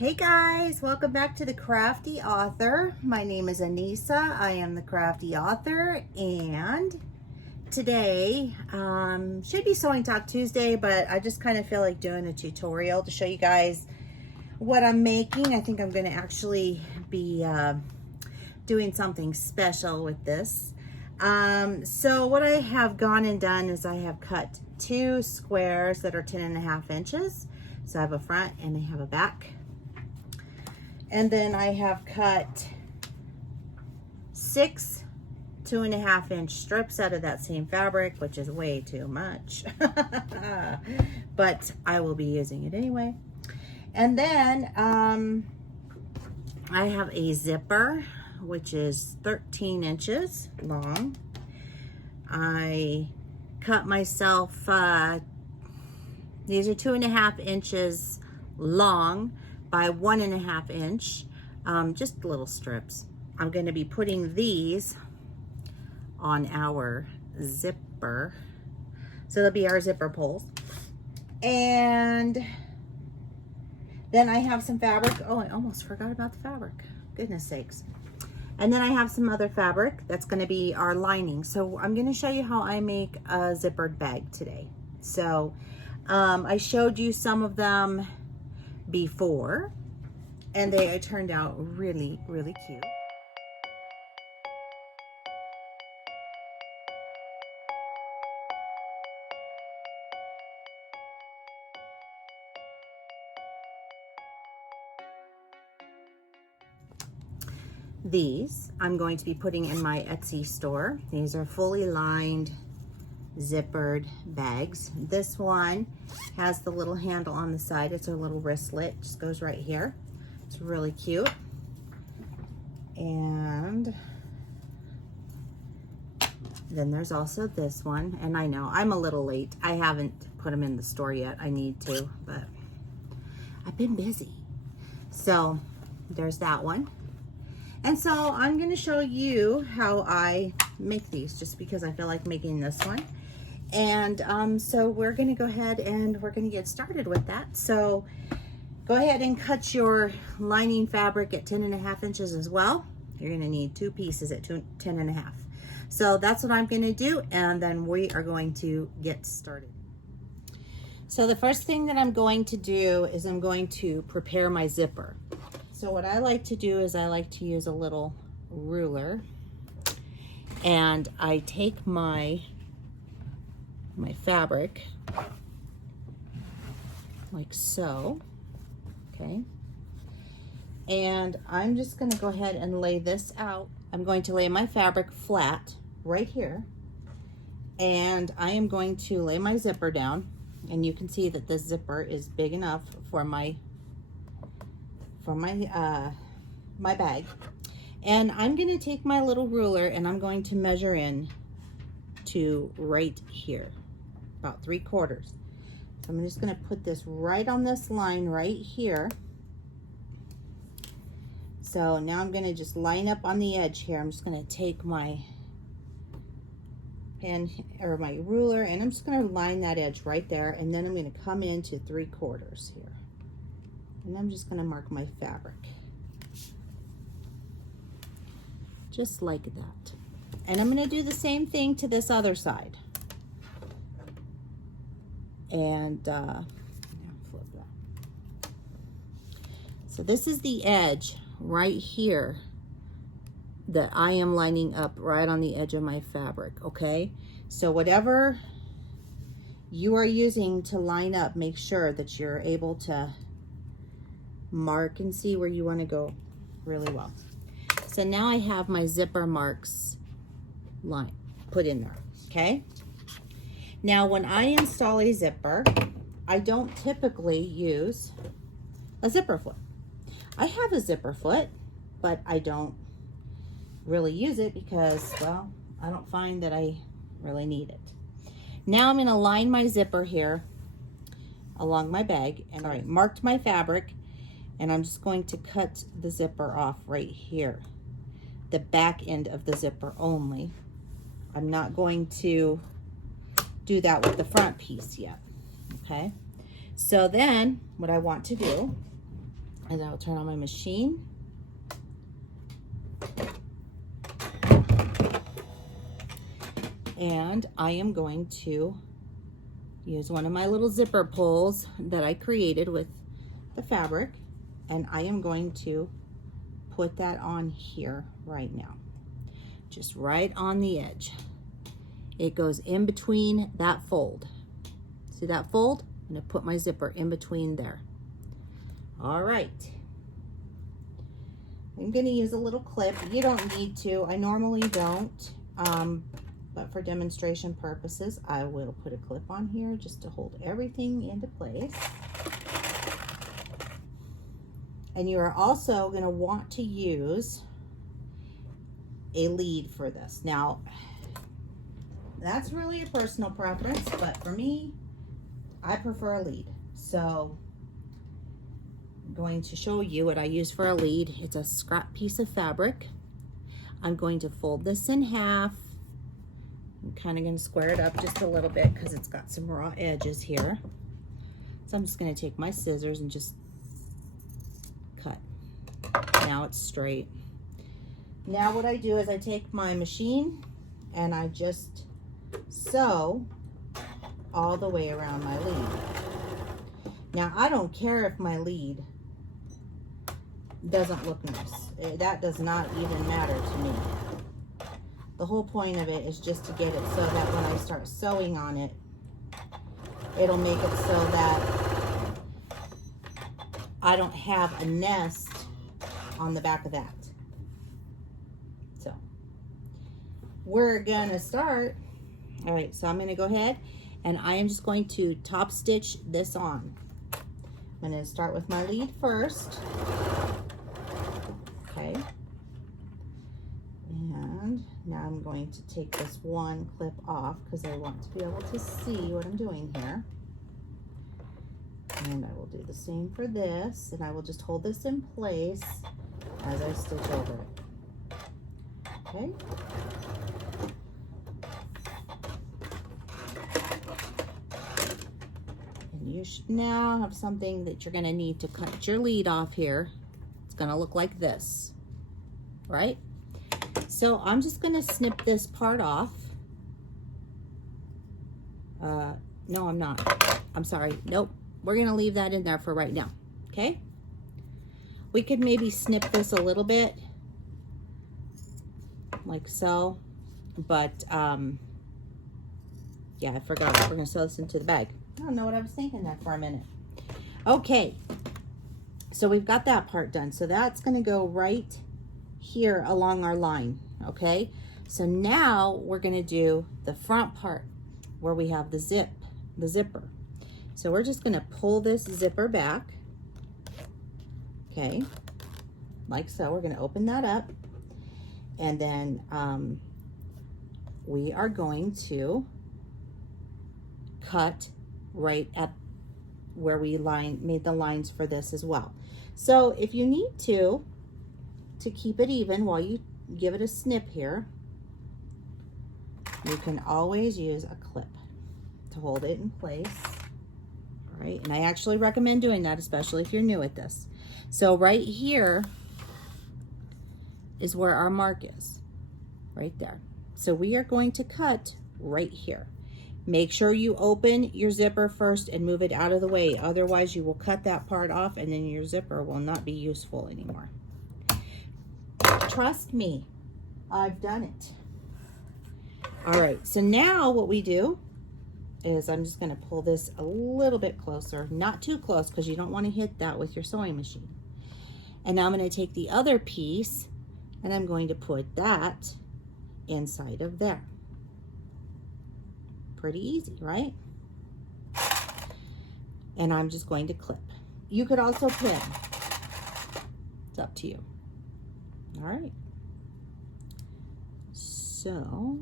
Hey guys, welcome back to the Crafty Author. My name is Anissa. I am the Crafty Author, and today should be Sewing Talk Tuesday, but I just kind of feel like doing a tutorial to show you guys what I'm making. I think I'm going to actually be doing something special with this. So what I have gone and done is I have cut two squares that are 10.5 inches. So I have a front and I have a back. And then I have cut 6 2.5-inch strips out of that same fabric, which is way too much. But I will be using it anyway. And then I have a zipper, which is 13 inches long. I cut myself, these are 2.5 inches long by 1.5 inch, just little strips. I'm going to be putting these on our zipper. So they'll be our zipper pulls. And then I have some fabric. Oh, I almost forgot about the fabric. Goodness sakes. And then I have some other fabric that's going to be our lining. So I'm going to show you how I make a zippered bag today. So I showed you some of them before, and they turned out really, really cute. These I'm going to be putting in my Etsy store. These are fully lined zippered bags. This one has the little handle on the side. It's a little wristlet, just goes right here. It's really cute. And then there's also this one, and I know I'm a little late. I haven't put them in the store yet. I need to, but I've been busy. So there's that one. And so I'm going to show you how I make these, just because I feel like making this one. And so we're going to go ahead and we're going to get started with that. So go ahead and cut your lining fabric at 10.5 inches as well. You're going to need two pieces at 10.5. So that's what I'm going to do, and then we are going to get started. So the first thing that I'm going to do is I'm going to prepare my zipper. So what I like to do is I like to use a little ruler, and I take my fabric like so, okay, and I'm just going to go ahead and lay this out. I'm going to lay my fabric flat right here, and I am going to lay my zipper down, and you can see that this zipper is big enough for my bag. And I'm going to take my little ruler and I'm going to measure in to right here, about 3/4. So I'm just going to put this right on this line right here. So now I'm going to just line up on the edge here. I'm just going to take my pen or my ruler, and I'm just going to line that edge right there, and then I'm going to come into 3/4 here. And I'm just going to mark my fabric. Just like that. And I'm going to do the same thing to this other side. And flip that. So this is the edge right here that I am lining up right on the edge of my fabric, okay? So whatever you are using to line up, make sure that you're able to mark and see where you want to go really well. So now I have my zipper marks line put in there, okay? Now when I install a zipper, I don't typically use a zipper foot. I have a zipper foot, but I don't really use it because, well, I don't find that I really need it. Now I'm going to line my zipper here along my bag, and all right, marked my fabric, and I'm just going to cut the zipper off right here, the back end of the zipper only. I'm not going to do that with the front piece yet, okay? So then what I want to do And I will turn on my machine. And I am going to use one of my little zipper pulls that I created with the fabric, and I am going to put that on here right now, just right on the edge. It goes in between that fold. See that fold? I'm gonna put my zipper in between there. All right. I'm gonna use a little clip. You don't need to. I normally don't. But for demonstration purposes, I will put a clip on here just to hold everything into place. And you are also going to want to use a lead for this. Now, that's really a personal preference, but for me, I prefer a lead. So I'm going to show you what I use for a lead. It's a scrap piece of fabric. I'm going to fold this in half. I'm kind of going to square it up just a little bit because it's got some raw edges here. So I'm just going to take my scissors and just cut. Now it's straight. Now what I do is I take my machine and I just sew all the way around my lead. Now I don't care if my lead doesn't look nice. That does not even matter to me. The whole point of it is just to get it so that when I start sewing on it, it'll make it so that I don't have a nest on the back of that. So we're gonna start. All right, so I'm gonna go ahead and I am just going to top stitch this on. I'm gonna start with my lead first. Okay. And now I'm going to take this one clip off because I want to be able to see what I'm doing here. And I will do the same for this, and I will just hold this in place as I stitch over it. Okay. And you should now have something that you're going to need to cut your lead off here. It's going to look like this, right? So I'm just going to snip this part off. No, I'm not. I'm sorry. Nope. We're going to leave that in there for right now. Okay. We could maybe snip this a little bit like so, but yeah, I forgot. We're going to sew this into the bag. I don't know what I was thinking there for a minute. Okay. So we've got that part done. So that's going to go right here along our line. Okay. So now we're going to do the front part where we have the zipper. So we're just going to pull this zipper back. Okay. Like so. We're going to open that up. And then we are going to cut right at where we made the lines for this as well. So if you need to keep it even while you give it a snip here, you can always use a clip to hold it in place. All right, and I actually recommend doing that, especially if you're new at this. So right here is where our mark is, right there. So we are going to cut right here. Make sure you open your zipper first and move it out of the way. Otherwise, you will cut that part off and then your zipper will not be useful anymore. Trust me, I've done it. All right, so now what we do is I'm just going to pull this a little bit closer, not too close because you don't want to hit that with your sewing machine. And now I'm going to take the other piece and I'm going to put that inside of there. Pretty easy, right? And I'm just going to clip. You could also pin. It's up to you. All right. So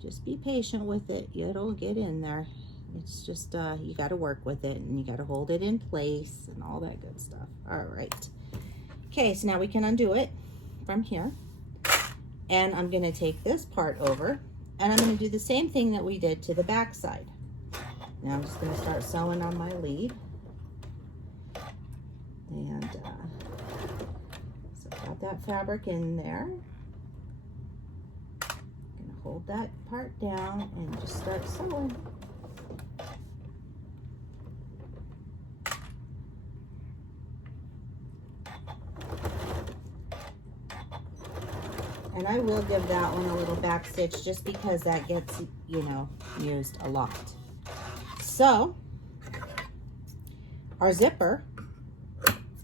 just be patient with it. It'll get in there. It's just, you got to work with it and you got to hold it in place and all that good stuff. All right. Okay, so now we can undo it from here. And I'm going to take this part over and I'm going to do the same thing that we did to the back side. Now I'm just going to start sewing on my lead. And so got that fabric in there. I'm gonna hold that part down and just start sewing. And I will give that one a little back stitch just because that gets, you know, used a lot. So our zipper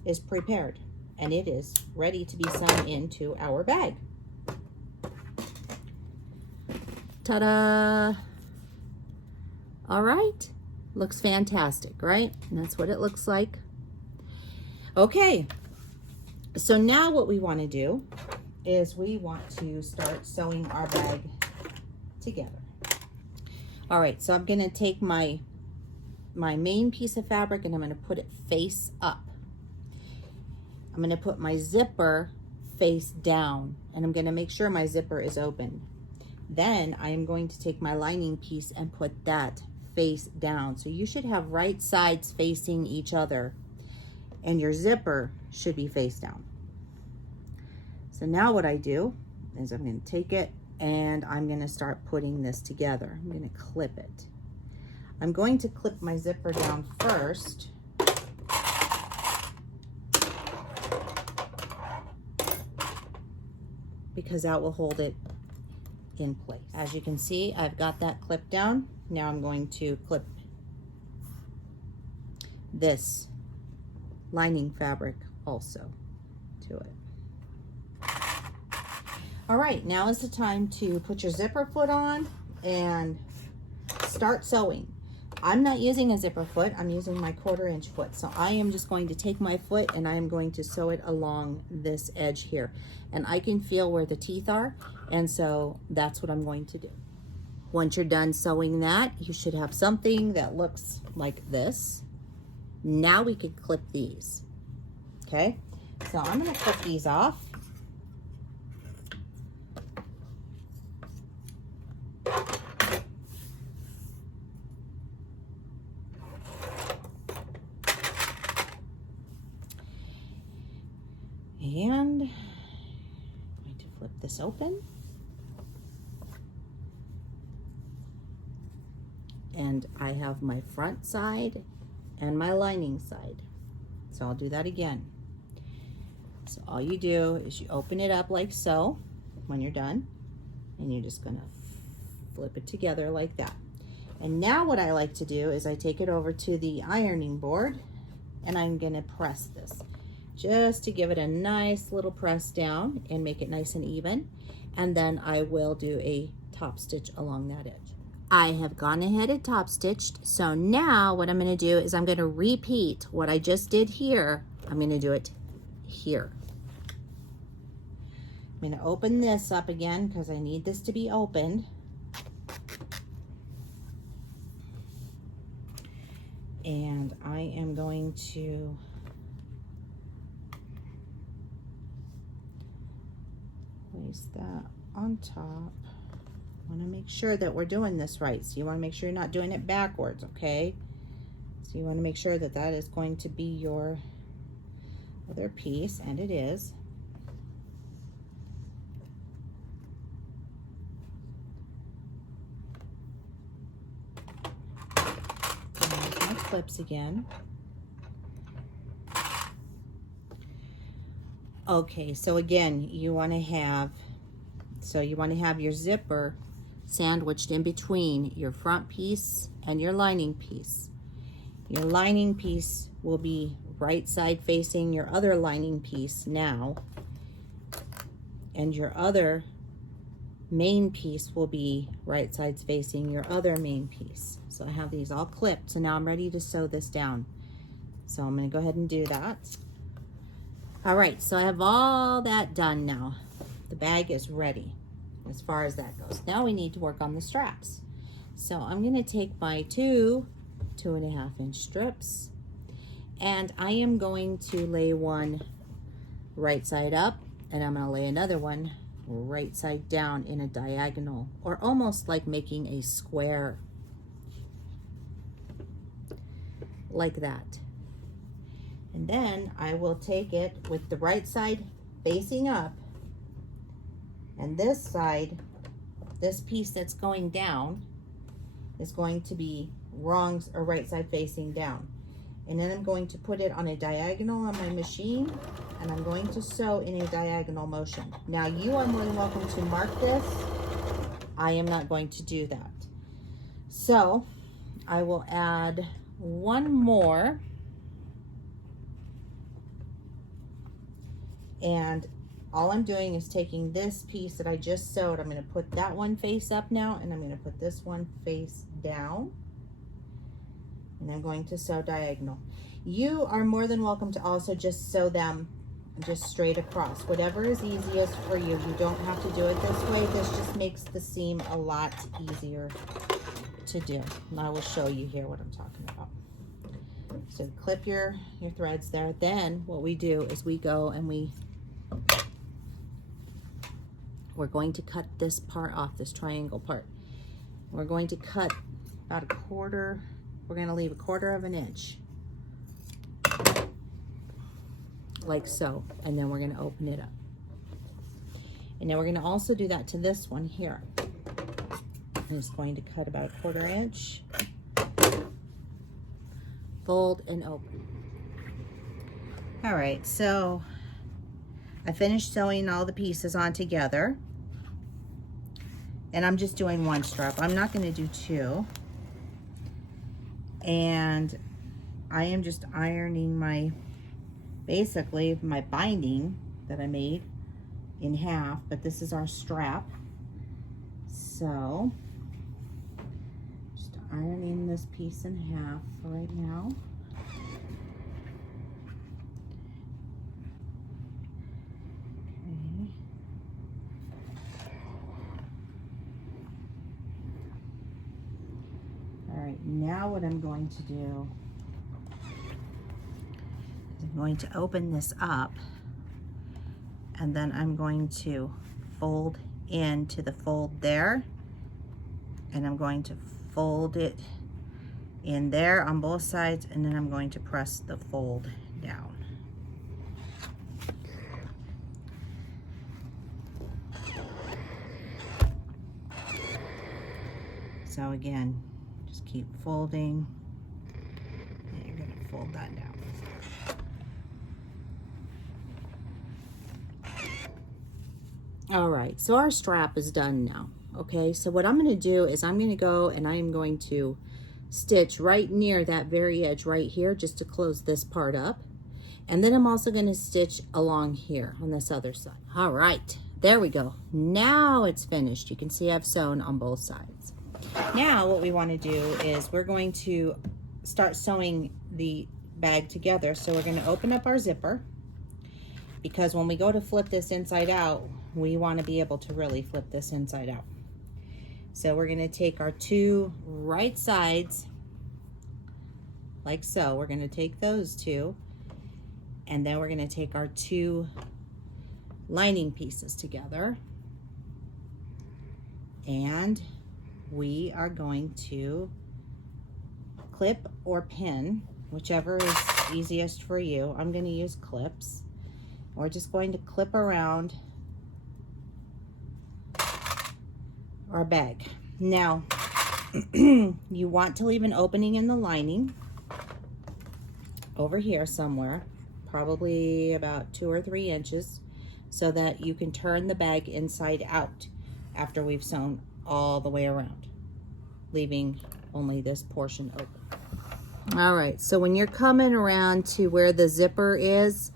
is prepared and it is ready to be sewn into our bag. Ta-da! All right, looks fantastic, right? And that's what it looks like. Okay, so now what we want to do is we want to start sewing our bag together. All right, so I'm going to take my main piece of fabric and I'm going to put it face up. I'm going to put my zipper face down and I'm going to make sure my zipper is open. Then I am going to take my lining piece and put that face down. So you should have right sides facing each other and your zipper should be face down. So now what I do is I'm going to take it and I'm going to start putting this together. I'm going to clip it. I'm going to clip my zipper down first. Because that will hold it in place. As you can see, I've got that clip down. Now I'm going to clip this lining fabric also to it. All right, now is the time to put your zipper foot on and start sewing. I'm not using a zipper foot, I'm using my 1/4 inch foot. So I am just going to take my foot and I am going to sew it along this edge here. And I can feel where the teeth are, and so that's what I'm going to do. Once you're done sewing that, you should have something that looks like this. Now we could clip these, okay? So I'm gonna clip these off. And I'm going to flip this open. And I have my front side and my lining side. So I'll do that again. So all you do is you open it up like so when you're done, and you're just gonna flip it together like that. And now what I like to do is I take it over to the ironing board and I'm gonna press this, just to give it a nice little press down and make it nice and even. And then I will do a top stitch along that edge. I have gone ahead and top stitched. So now what I'm gonna do is I'm gonna repeat what I just did here. I'm gonna do it here. I'm gonna open this up again because I need this to be opened. And I am going to place that on top. I want to make sure that we're doing this right. So you want to make sure you're not doing it backwards, okay? So you want to make sure that that is going to be your other piece, and it is. There's my clips again. Okay, so again, you want to have your zipper sandwiched in between your front piece and your lining piece. Your lining piece will be right side facing your other lining piece now, and your other main piece will be right sides facing your other main piece. So I have these all clipped, so now I'm ready to sew this down. So I'm going to go ahead and do that. All right, so I have all that done now. The bag is ready as far as that goes. Now we need to work on the straps. So I'm going to take my 2.5 inch strips, and I am going to lay one right side up, and I'm going to lay another one right side down in a diagonal, or almost like making a square like that. And then I will take it with the right side facing up, and this side, this piece that's going down is going to be wrong or right side facing down. And then I'm going to put it on a diagonal on my machine, and I'm going to sew in a diagonal motion. Now you are more than welcome to mark this. I am not going to do that. So I will add one more, and all I'm doing is taking this piece that I just sewed. I'm going to put that one face up now, and I'm going to put this one face down, and I'm going to sew diagonal. You are more than welcome to also just sew them just straight across, whatever is easiest for you. You don't have to do it this way. This just makes the seam a lot easier to do, and I will show you here what I'm talking about. So clip your threads there. Then what we do is we go and we're going to cut this part off, this triangle part. We're going to cut about a quarter. We're going to leave a quarter of an inch, like so, and then we're going to open it up. And then we're going to also do that to this one here. I'm just going to cut about a quarter inch, fold and open. All right, so I finished sewing all the pieces on together, and I'm just doing one strap. I'm not going to do two. And I am just ironing my, basically my binding that I made in half, but this is our strap. So just ironing this piece in half for right now. Now what I'm going to do is I'm going to open this up, and then I'm going to fold into the fold there, and I'm going to fold it in there on both sides, and then I'm going to press the fold down. So again, just keep folding, and you're going to fold that down. All right, so our strap is done now. Okay, so what I'm going to do is I'm going to go and I'm going to stitch right near that very edge right here just to close this part up. And then I'm also going to stitch along here on this other side. All right, there we go. Now it's finished. You can see I've sewn on both sides. Now what we want to do is we're going to start sewing the bag together. So we're going to open up our zipper, because when we go to flip this inside out, we want to be able to really flip this inside out. So we're going to take our two right sides like so. We're going to take those two, and then we're going to take our two lining pieces together, and we are going to clip or pin, whichever is easiest for you. I'm going to use clips. We're just going to clip around our bag. Now, you want to leave an opening in the lining over here somewhere, probably about 2 or 3 inches, so that you can turn the bag inside out after we've sewn all the way around, leaving only this portion open. All right, so when you're coming around to where the zipper is,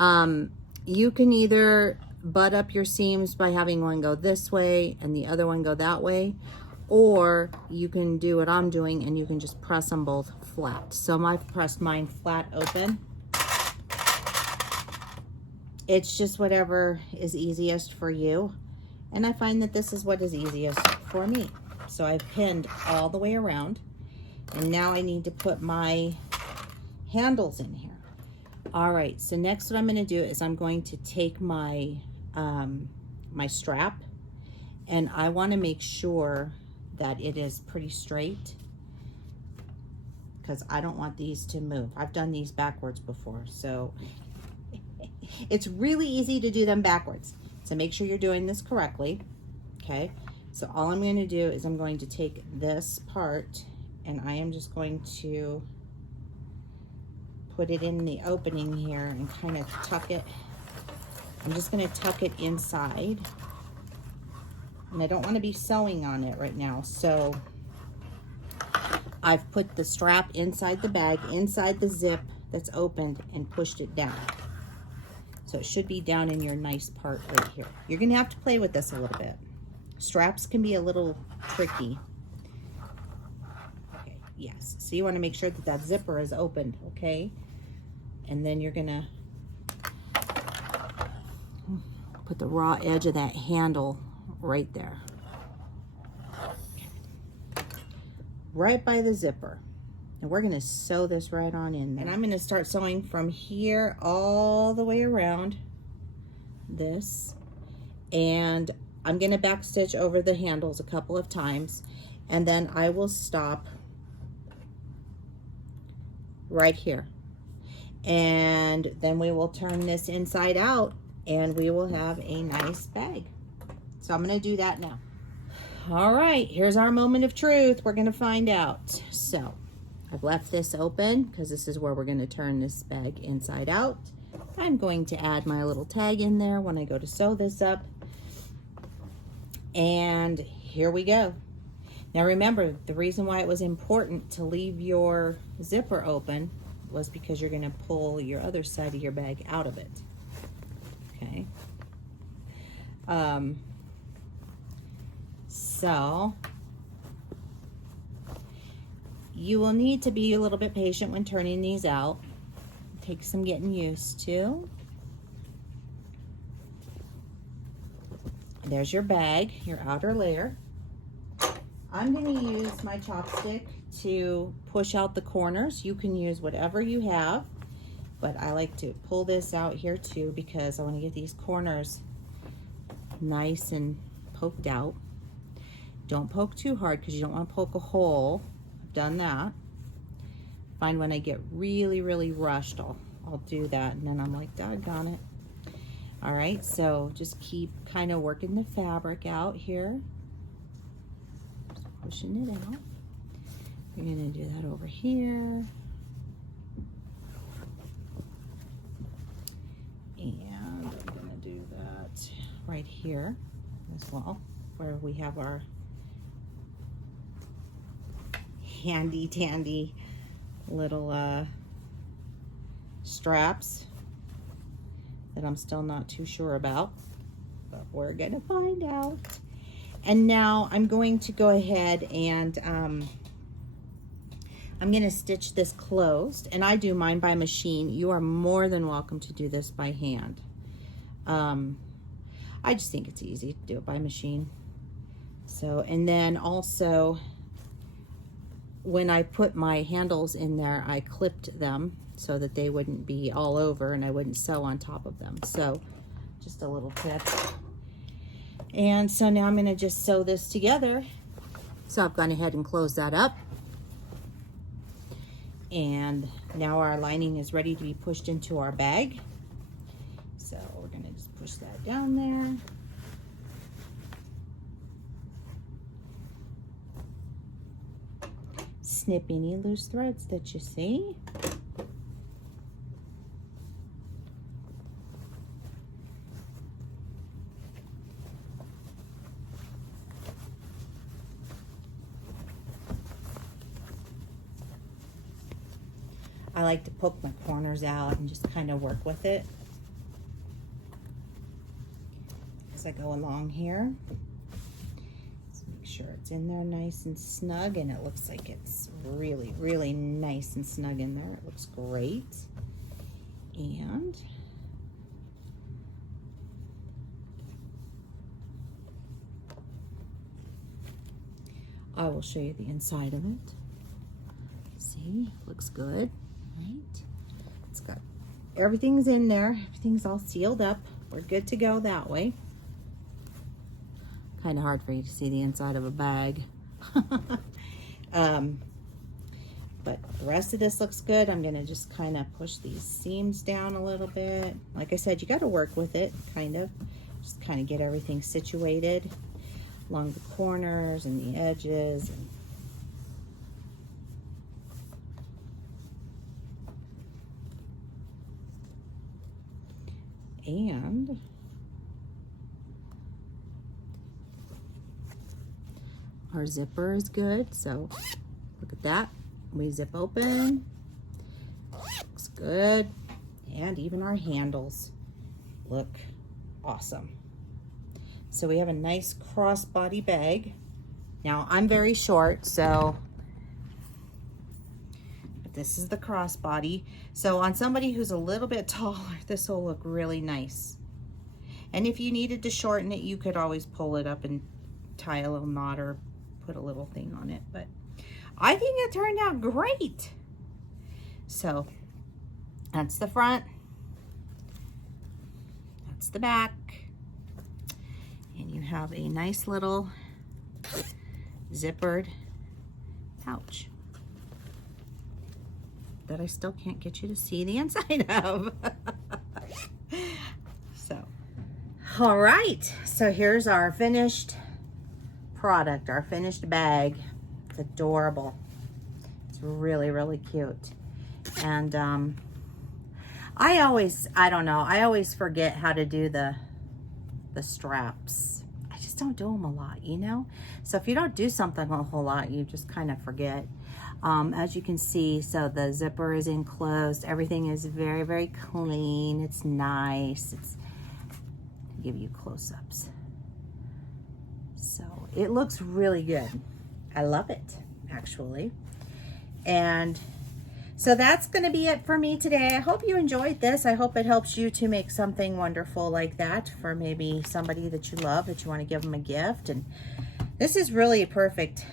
you can either butt up your seams by having one go this way and the other one go that way, or you can do what I'm doing and you can just press them both flat. So I've pressed mine flat open. It's just whatever is easiest for you, and I find that this is what is easiest for me. So I've pinned all the way around, and now I need to put my handles in here. All right, so next what I'm going to do is I'm going to take my my strap, and I want to make sure that it is pretty straight, because I don't want these to move. I've done these backwards before, so it's really easy to do them backwards. So make sure you're doing this correctly, okay? So all I'm going to do is I'm going to take this part and I am just going to put it in the opening here and kind of tuck it. I'm just going to tuck it inside. And I don't want to be sewing on it right now, so I've put the strap inside the bag, inside the zip that's opened, and pushed it down. So it should be down in your nice part right here. You're going to have to play with this a little bit. Straps can be a little tricky. Okay, yes. So you want to make sure that that zipper is opened, okay? And then you're going to put the raw edge of that handle right there. Right by the zipper. And we're going to sew this right on in there. And I'm going to start sewing from here all the way around this. And I'm going to back stitch over the handles a couple of times. And then I will stop right here. And then we will turn this inside out and we will have a nice bag. So I'm going to do that now. All right, here's our moment of truth. We're going to find out. So I've left this open because this is where we're going to turn this bag inside out. I'm going to add my little tag in there when I go to sew this up. And here we go. Now remember, the reason why it was important to leave your zipper open was because you're going to pull your other side of your bag out of it. Okay. So you will need to be a little bit patient when turning these out. Take some getting used to. There's your bag, your outer layer. I'm going to use my chopstick to push out the corners. You can use whatever you have, but I like to pull this out here too because I want to get these corners nice and poked out. Don't poke too hard because you don't want to poke a hole. I've done that. Find when I get really, really rushed, I'll do that, and then I'm like, doggone it. All right, so just keep kind of working the fabric out here. Just pushing it out. You're going to do that over here. And I'm going to do that right here as well, where we have our handy dandy little straps that I'm still not too sure about, but we're gonna find out. And now I'm going to go ahead and I'm gonna stitch this closed, and I do mine by machine. You are more than welcome to do this by hand. I just think it's easy to do it by machine. So, and then also when I put my handles in there, I clipped them so that they wouldn't be all over and I wouldn't sew on top of them. So just a little tip. And so now I'm going to just sew this together. So I've gone ahead and closed that up. And now our lining is ready to be pushed into our bag. So we're going to just push that down there. Snip any loose threads that you see. I like to poke my corners out and just kind of work with it as I go along here. Make sure it's in there nice and snug, and it looks like it's really, really nice and snug in there. It looks great. And I will show you the inside of it. See, looks good, right? It's got, everything's in there. Everything's all sealed up. We're good to go that way. Kind of hard for you to see the inside of a bag. but the rest of this looks good. I'm gonna just kind of push these seams down a little bit. Like I said, you got to work with it, kind of. Just kind of get everything situated along the corners and the edges. And our zipper is good, so look at that. We zip open, looks good. And even our handles look awesome. So we have a nice crossbody bag. Now I'm very short, so but this is the crossbody. So on somebody who's a little bit taller, this will look really nice. And if you needed to shorten it, you could always pull it up and tie a little knot or put a little thing on it. But I think it turned out great. So that's the front. That's the back. And you have a nice little zippered pouch that I still can't get you to see the inside of. So, all right. So here's our finished product, our finished bag. It's adorable. It's really, really cute. And I always forget how to do the straps. I just don't do them a lot, you know? So if you don't do something a whole lot, you just kind of forget. As you can see, so the zipper is enclosed. Everything is very, very clean. It's nice. I'll give you close-ups. So it looks really good. I love it, actually. And so that's going to be it for me today. I hope you enjoyed this. I hope it helps you to make something wonderful like that for maybe somebody that you love, that you want to give them a gift. And this is really a perfect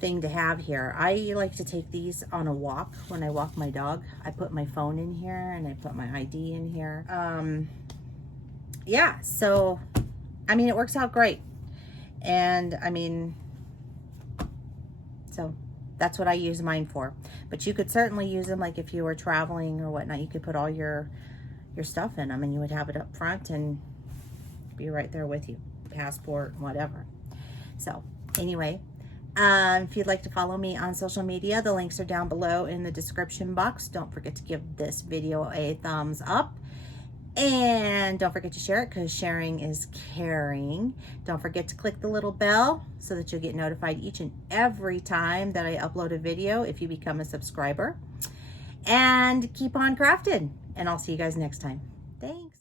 thing to have here. I like to take these on a walk when I walk my dog. I put my phone in here and I put my ID in here. Yeah, so, I mean, it works out great. And, I mean, so that's what I use mine for. But you could certainly use them, like if you were traveling or whatnot, you could put all your stuff in them and you would have it up front and be right there with you. Passport, whatever. So anyway, if you'd like to follow me on social media, the links are down below in the description box. Don't forget to give this video a thumbs up. And don't forget to share it, because sharing is caring. Don't forget to click the little bell so that you'll get notified each and every time that I upload a video if you become a subscriber. And keep on crafting. And I'll see you guys next time. Thanks.